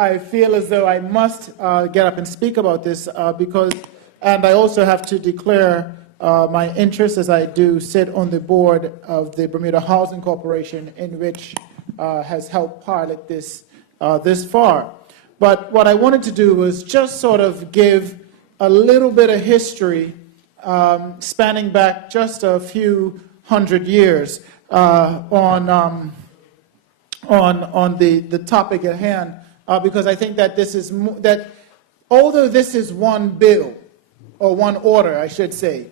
I feel as though I must get up and speak about this and I also have to declare my interest, as I do sit on the board of the Bermuda Housing Corporation, in which has helped pilot this this far. But what I wanted to do was just sort of give a little bit of history spanning back just a few hundred years on the topic at hand, because I think that this is that although this is one bill, or one order, I should say,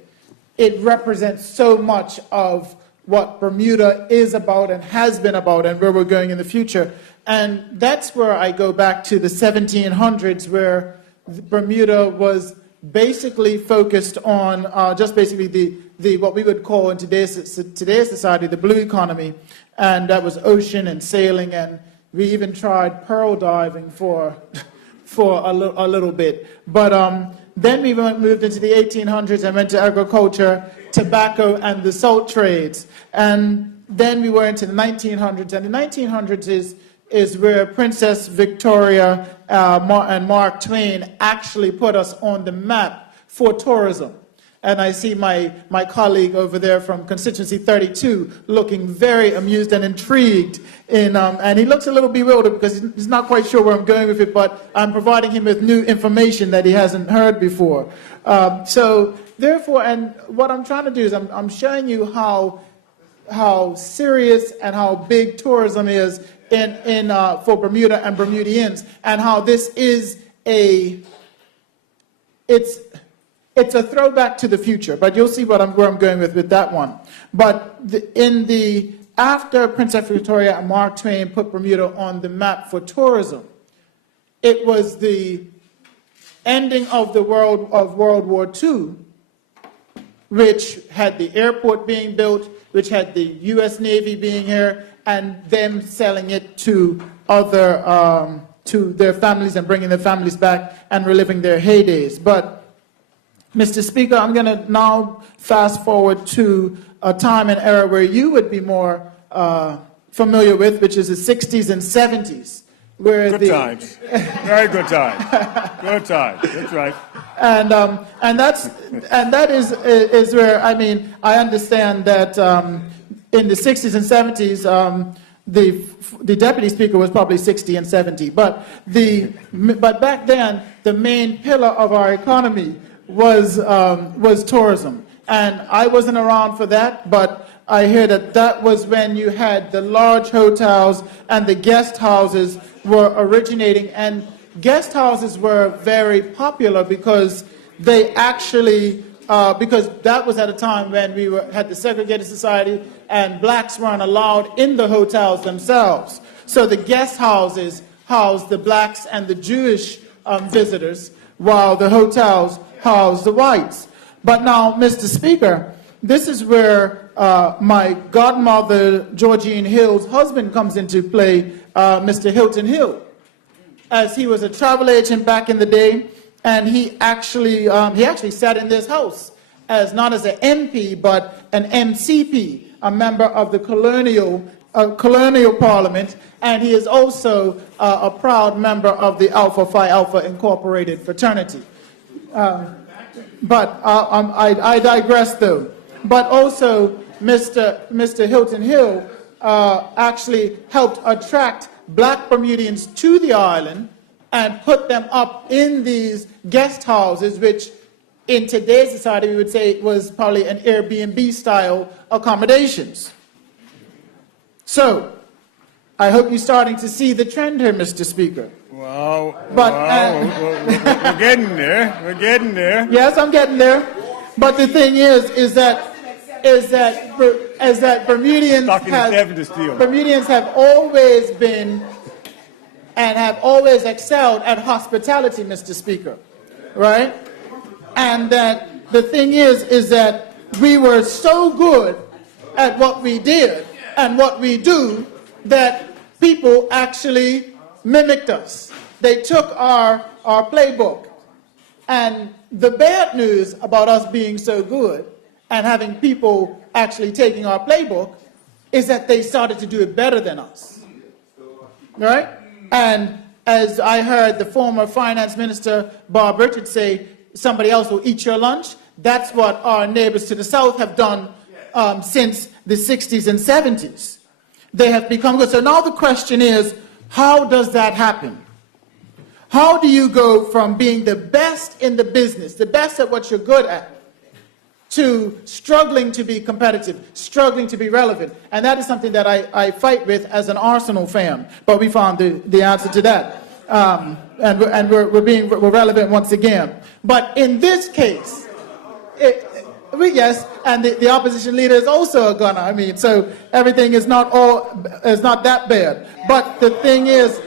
it represents so much of what Bermuda is about and has been about and where we're going in the future. And that's where I go back to the 1700s, where Bermuda was basically focused on just basically the what we would call in today's society the blue economy, and that was ocean and sailing, and we even tried pearl diving for a little bit. But then we moved into the 1800s and went to agriculture, tobacco, and the salt trades. And then we were into the 1900s, and the 1900s is where Princess Victoria and Mark Twain actually put us on the map for tourism. And I see my colleague over there from constituency 32 looking very amused and intrigued. And he looks a little bewildered because he's not quite sure where I'm going with it, but I'm providing him with new information that he hasn't heard before. So therefore, and what I'm trying to do is I'm showing you how serious and how big tourism is for Bermuda and Bermudians, and how this is it's a throwback to the future, but you'll see where I'm going with that one. But after Princess Victoria and Mark Twain put Bermuda on the map for tourism, it was the ending of World War II, which had the airport being built, which had the U.S. Navy being here, and them selling it to to their families and bringing their families back and reliving their heydays. But Mr. Speaker, I'm going to now fast forward to a time and era where you would be more familiar with, which is the 60s and 70s. Where good times. Very good times. Good times. That's right. And that is where, I mean, I understand that in the 60s and 70s, the deputy speaker was probably 60 and 70, but back then the main pillar of our economy was tourism, and I wasn't around for that, but I hear that was when you had the large hotels and the guest houses were originating, and guest houses were very popular because they actually because that was at a time when we had the segregated society and blacks weren't allowed in the hotels themselves. So the guest houses housed the blacks and the Jewish visitors, while the hotels housed the whites. But now, Mr. Speaker, this is where my godmother, Georgine Hill's husband, comes into play, Mr. Hilton Hill, as he was a travel agent back in the day. And he actually sat in this house as not as an MP, but an MCP, a member of the colonial parliament, and he is also a proud member of the Alpha Phi Alpha Incorporated fraternity. But I digress, though. But also, Mr. Hilton Hill actually helped attract black Bermudians to the island and put them up in these guest houses, which in today's society we would say was probably an Airbnb style accommodations. So I hope you're starting to see the trend here, Mr. Speaker. Well, we're getting there. We're getting there. Yes, I'm getting there. But the thing is that Bermudians have always been and have always excelled at hospitality, Mr. Speaker, right? And that the thing is that we were so good at what we did and what we do that people actually mimicked us. They took our playbook. And the bad news about us being so good and having people actually taking our playbook is that they started to do it better than us, right? And as I heard the former finance minister, Bob Richards, say, somebody else will eat your lunch. That's what our neighbors to the south have done since the 60s and 70s. They have become good. So now the question is, how does that happen? How do you go from being the best in the business, the best at what you're good at, to struggling to be competitive, struggling to be relevant? And that is something that I fight with as an Arsenal fan. But we found the answer to that. And we're relevant once again. But in this case, yes, and the opposition leader is also a gunner. I mean, so everything is not that bad. But the thing is,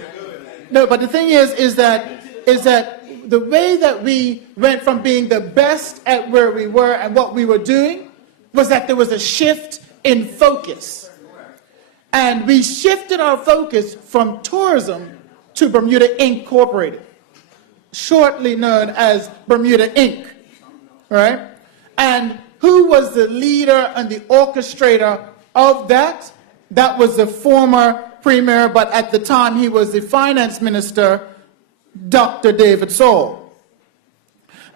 is that the way that we went from being the best at where we were and what we were doing was that there was a shift in focus. And we shifted our focus from tourism to Bermuda Incorporated, shortly known as Bermuda Inc., right? And who was the leader and the orchestrator of that? That was the former premier, but at the time he was the finance minister, Dr. David Saul.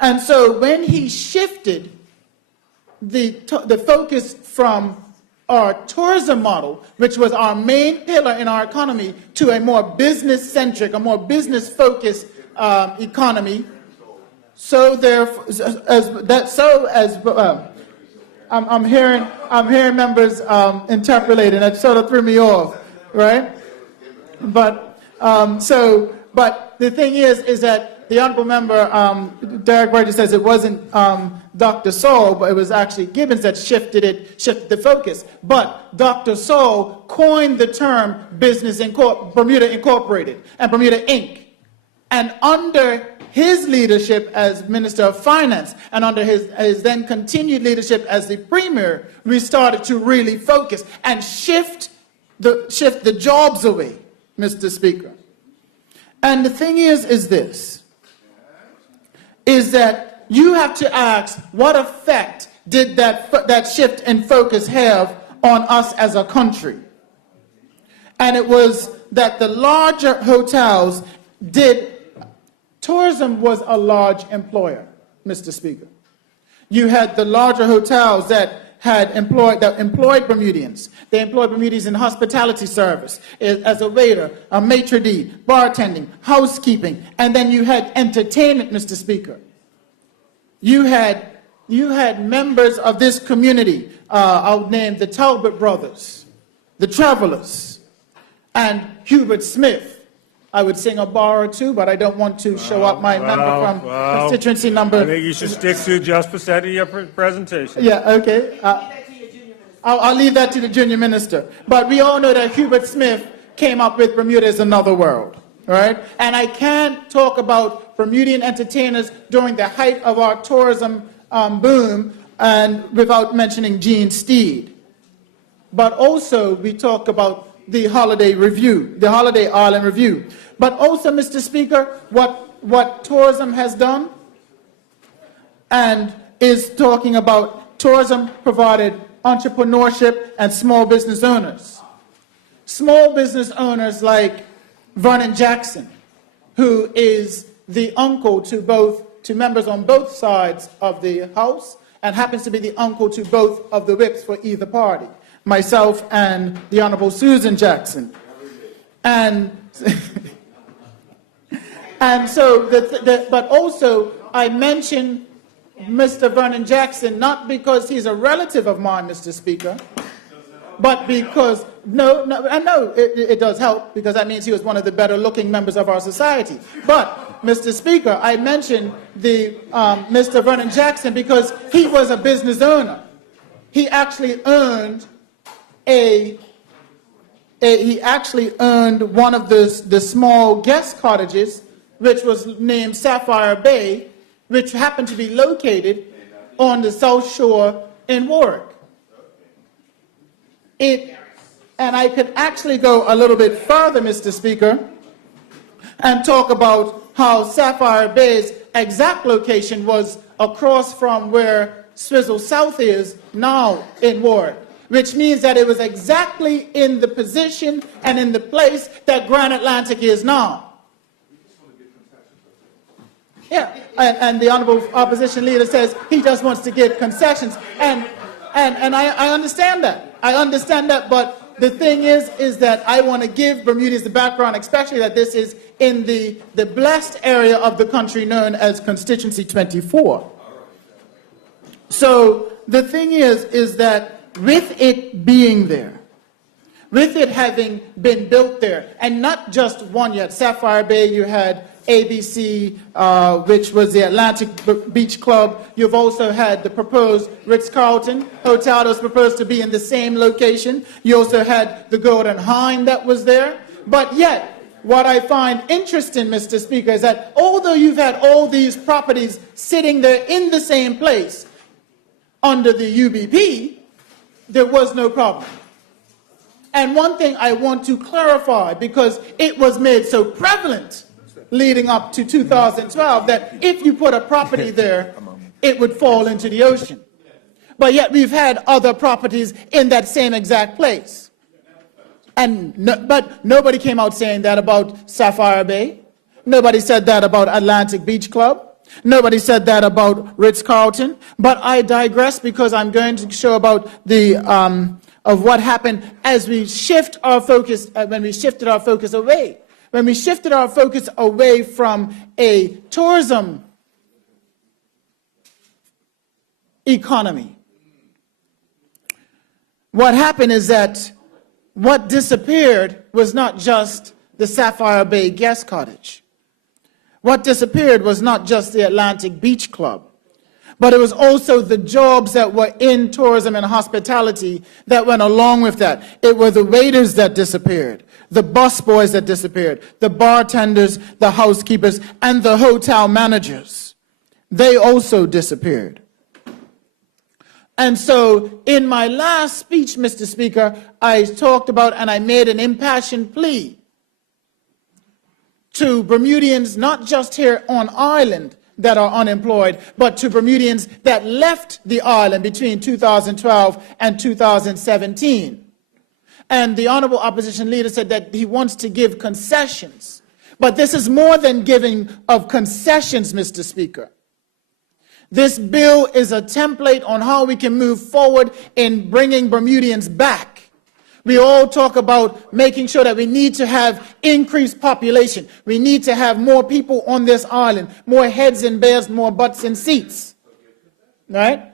And so when he shifted the focus from our tourism model, which was our main pillar in our economy, to a more business-centric, a more business-focused economy, I'm hearing members interpolating. That sort of threw me off, right? But the thing is that the honourable member, Derek Burgess, says it wasn't Dr. Saul, but it was actually Gibbons that shifted the focus. But Dr. Saul coined the term Bermuda Incorporated and Bermuda Inc. And under his leadership as Minister of Finance and under his then continued leadership as the Premier, we started to really focus and shift the jobs away, Mr. Speaker. And the thing is that you have to ask, what effect did that shift in focus have on us as a country? And it was that the larger hotels tourism was a large employer, Mr. Speaker. You had the larger hotels that employed Bermudians. They employed Bermudians in hospitality service, as a waiter, a maitre d', bartending, housekeeping, and then you had entertainment, Mr. Speaker. You had members of this community, I'll name the Talbot brothers, the Travelers, and Hubert Smith. I would sing a bar or two, but I don't want to show up my number from constituency number. I think you should stick to just % of your presentation. Yeah, okay. I'll leave that to the junior minister. But we all know that Hubert Smith came up with Bermuda is Another World, right? And I can't talk about Bermudian entertainers during the height of our tourism boom and without mentioning Gene Steed. But also we talk about the Holiday Island Review. But also, Mr. Speaker, what tourism has done and is talking about tourism provided entrepreneurship and small business owners. Small business owners like Vernon Jackson, who is the uncle to members on both sides of the House and happens to be the uncle to both of the whips for either party, myself and the Honorable Susan Jackson. And so, but also I mention Mr. Vernon Jackson not because he's a relative of mine, Mr. Speaker, but because, it does help because that means he was one of the better looking members of our society. But, Mr. Speaker, I mentioned Mr. Vernon Jackson because he was a business owner. He actually earned one of the small guest cottages, which was named Sapphire Bay, which happened to be located on the South Shore in Warwick. And I could actually go a little bit further, Mr. Speaker, and talk about how Sapphire Bay's exact location was across from where Swizzle South is now in Warwick, which means that it was exactly in the position and in the place that Grand Atlantic is now. Yeah, and the honorable opposition leader says he just wants to get concessions, and I understand that. I understand that, but the thing is that I want to give Bermudians the background, especially that this is in the blessed area of the country known as Constituency 24. So the thing is that with it being there, with it having been built there, and not just one yet, Sapphire Bay, you had ABC, which was the Atlantic Beach Club. You've also had the proposed Ritz-Carlton Hotel that was proposed to be in the same location. You also had the Golden Hind that was there. But yet, what I find interesting, Mr. Speaker, is that although you've had all these properties sitting there in the same place under the UBP, there was no problem. And one thing I want to clarify, because it was made so prevalent leading up to 2012, that if you put a property there, it would fall into the ocean. But yet we've had other properties in that same exact place. But nobody came out saying that about Sapphire Bay. Nobody said that about Atlantic Beach Club. Nobody said that about Ritz-Carlton. But I digress, because I'm going to show about the of what happened as we shift our focus, when we shifted our focus away. When we shifted our focus away from a tourism economy, what happened is that what disappeared was not just the Sapphire Bay Guest Cottage. What disappeared was not just the Atlantic Beach Club, but it was also the jobs that were in tourism and hospitality that went along with that. It were the waiters that disappeared, the busboys that disappeared, the bartenders, the housekeepers, and the hotel managers. They also disappeared. And so in my last speech, Mr. Speaker, I talked about and I made an impassioned plea to Bermudians, not just here on island that are unemployed, but to Bermudians that left the island between 2012 and 2017. And the honorable opposition leader said that he wants to give concessions. But this is more than giving of concessions, Mr. Speaker. This bill is a template on how we can move forward in bringing Bermudians back. We all talk about making sure that we need to have increased population. We need to have more people on this island, more heads in beds, more butts in seats. Right?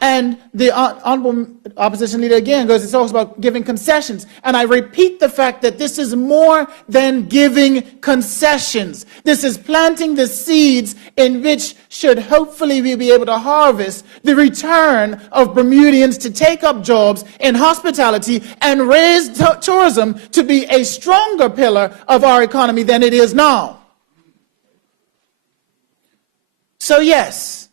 And the honorable opposition leader again goes, it talks about giving concessions. And I repeat the fact that this is more than giving concessions. This is planting the seeds in which should hopefully we be able to harvest the return of Bermudians to take up jobs in hospitality and raise tourism to be a stronger pillar of our economy than it is now. So yes,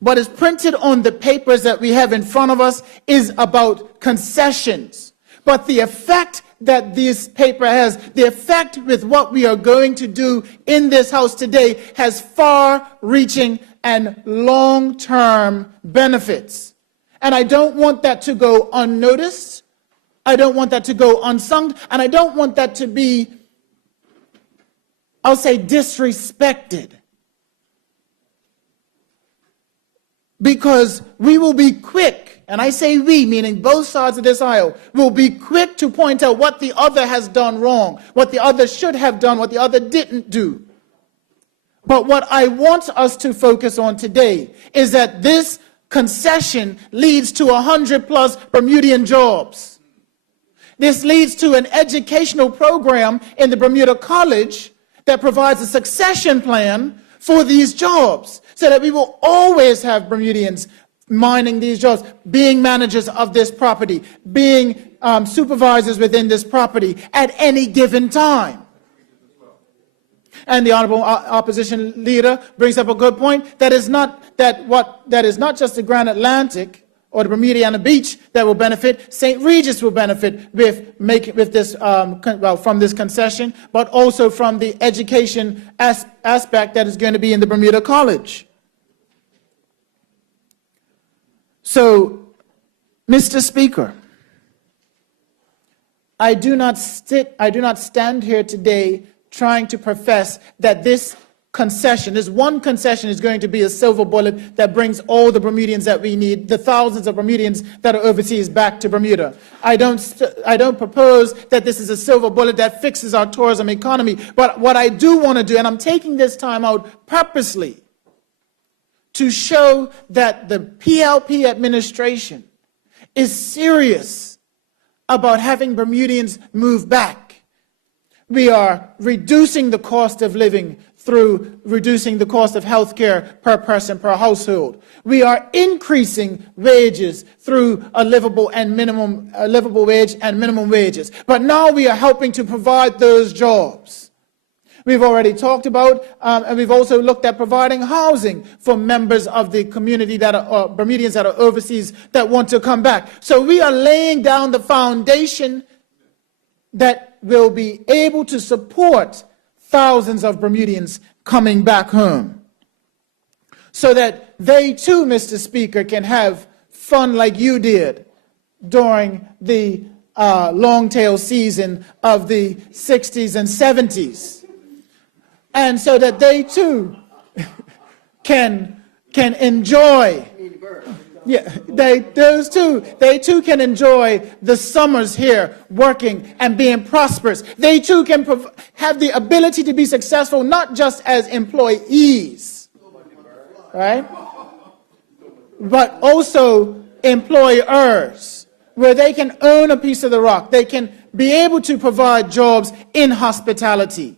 what is printed on the papers that we have in front of us is about concessions. But the effect that this paper has, the effect with what we are going to do in this House today, has far-reaching and long-term benefits. And I don't want that to go unnoticed. I don't want that to go unsung. And I don't want that to be, I'll say, disrespected. Because we will be quick, and I say we, meaning both sides of this aisle, will be quick to point out what the other has done wrong, what the other should have done, what the other didn't do. But what I want us to focus on today is that this concession leads to 100+ Bermudian jobs. This leads to an educational program in the Bermuda College that provides a succession plan for these jobs, so that we will always have Bermudians mining these jobs, being managers of this property, being supervisors within this property at any given time. And the honorable opposition leader brings up a good point. That is not just the Grand Atlantic or the Bermuda Beach that will benefit. St. Regis will benefit with this from this concession, but also from the education aspect that is going to be in the Bermuda College. So, Mr. Speaker, I do not stand here today trying to profess that this concession, this one concession, is going to be a silver bullet that brings all the Bermudians that we need, the thousands of Bermudians that are overseas, back to Bermuda. I don't propose that this is a silver bullet that fixes our tourism economy, but what I do want to do, and I'm taking this time out purposely to show that the PLP administration is serious about having Bermudians move back. We are reducing the cost of living through reducing the cost of health care per person, per household. We are increasing wages through a livable wage and minimum wages. But now we are helping to provide those jobs. We've already talked about, and we've also looked at providing housing for members of the community that are Bermudians that are overseas that want to come back. So we are laying down the foundation that will be able to support thousands of Bermudians coming back home, so that they too, Mr. Speaker, can have fun like you did during the long-tail season of the 60s and 70s, and so that they too can enjoy. Yeah, they too can enjoy the summers here working and being prosperous. They too can have the ability to be successful, not just as employees, right? But also employers, where they can own a piece of the rock. They can be able to provide jobs in hospitality.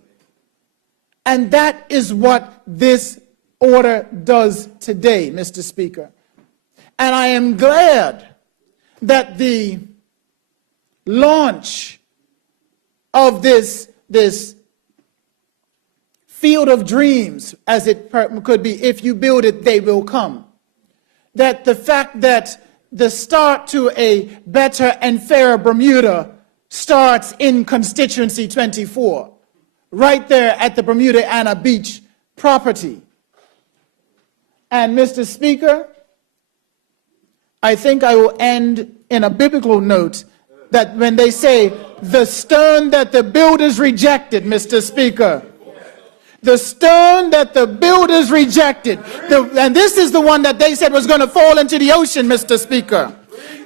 And that is what this order does today, Mr. Speaker. And I am glad that the launch of this field of dreams, as it could be, if you build it, they will come. That the fact that the start to a better and fairer Bermuda starts in constituency 24, right there at the Bermuda Anna Beach property. And Mr. Speaker, I think I will end in a biblical note that when they say, the stone that the builders rejected, Mr. Speaker, the stone that the builders rejected, and this is the one that they said was going to fall into the ocean, Mr. Speaker.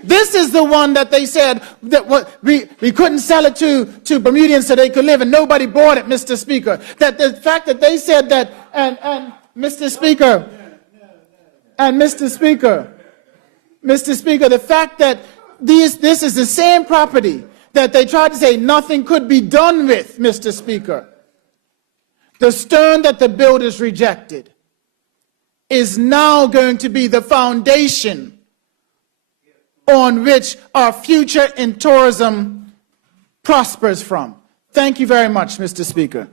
This is the one that they said that we couldn't sell it to Bermudians so they could live, and nobody bought it, Mr. Speaker. That the fact that they said that, and Mr. Speaker, and Mr. Speaker, the fact that this is the same property that they tried to say nothing could be done with, Mr. Speaker. The stone that the builders rejected is now going to be the foundation on which our future in tourism prospers from. Thank you very much, Mr. Speaker.